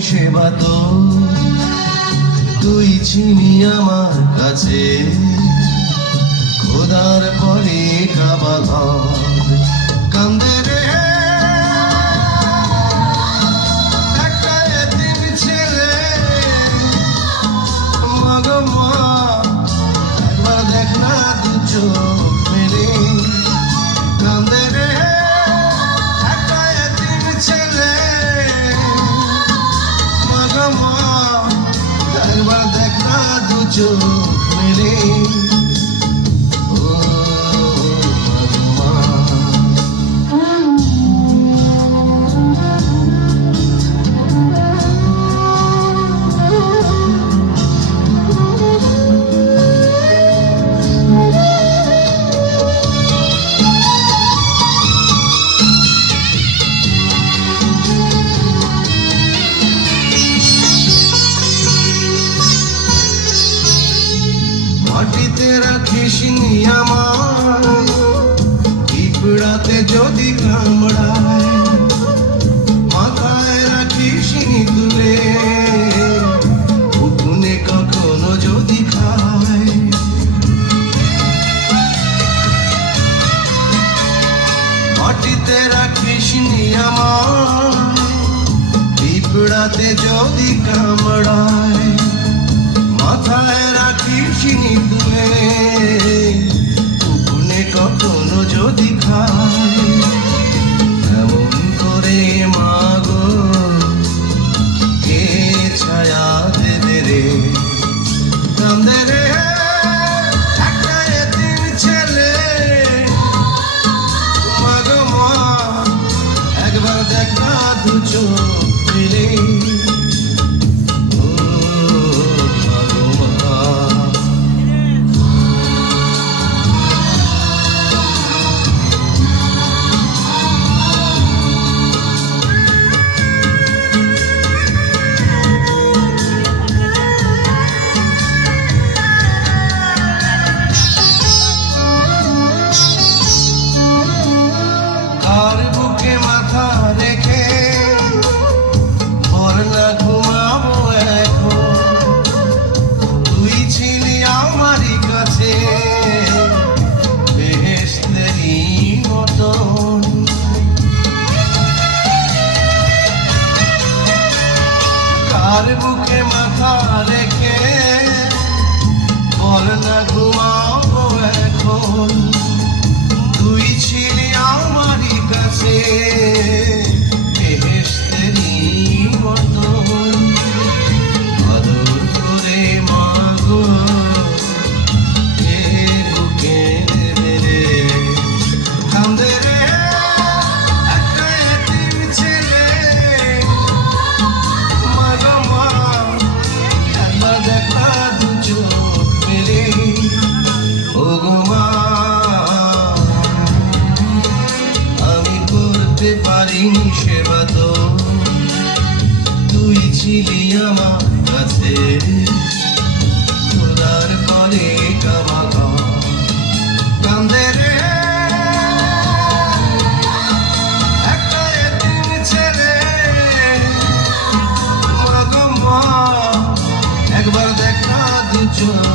সেবা তো তুই চিনি আমার কাছে খোদার পরে কাবা ঘর কান্দে রে একটা এতিম ছেলে মাগো মা একবার দেখ না দু চোখ মেলে কান্দে রে একটা এতিম ছেলে মাগো মা একবার দেখ না দু চোখ মেলে মাটিতে রাখিস নি আমায় পিঁপড়াতে যদি কামড়ায় মাথায় রাখিস নি তুলে উকুনে কখনো যদি খায় মাটিতে রাখিস নি আমায় পিঁপড়াতে যদি কামড়ায় মাথায় রাখিস নি তুলে উকুনে কখনো যদি খায় এমন করে মাগো কে ছায়া দেবে রে কান্দে রে একটা এতিম ছেলে মাগো মা একবার দেখ না দু চোখ মেলে আর বুকে মাথা রেখে ভোর না ঘুমাবো এখন তুই ছিলি আমারই কাছে বেহেশতেরই মতন কার বুকে মাথা রেখে ভোর না ঘুমাবো এখন তুই ছিলি আমারই কাছে বেহেশতেরই মতন আদর করে মাগো কে বুকে নেবে রে কান্দে রে একটা এতিম ছেলে মাগো মা একবার দেখ না দু চোখ মেলে ও গো মা পারিনি সেবা তো তুই ছিলি আমার কাছে খোদার পরে কাবা ঘর কান্দে রে একটা এতিম ছেলে মাগো মা একবার দেখ না দু চোখ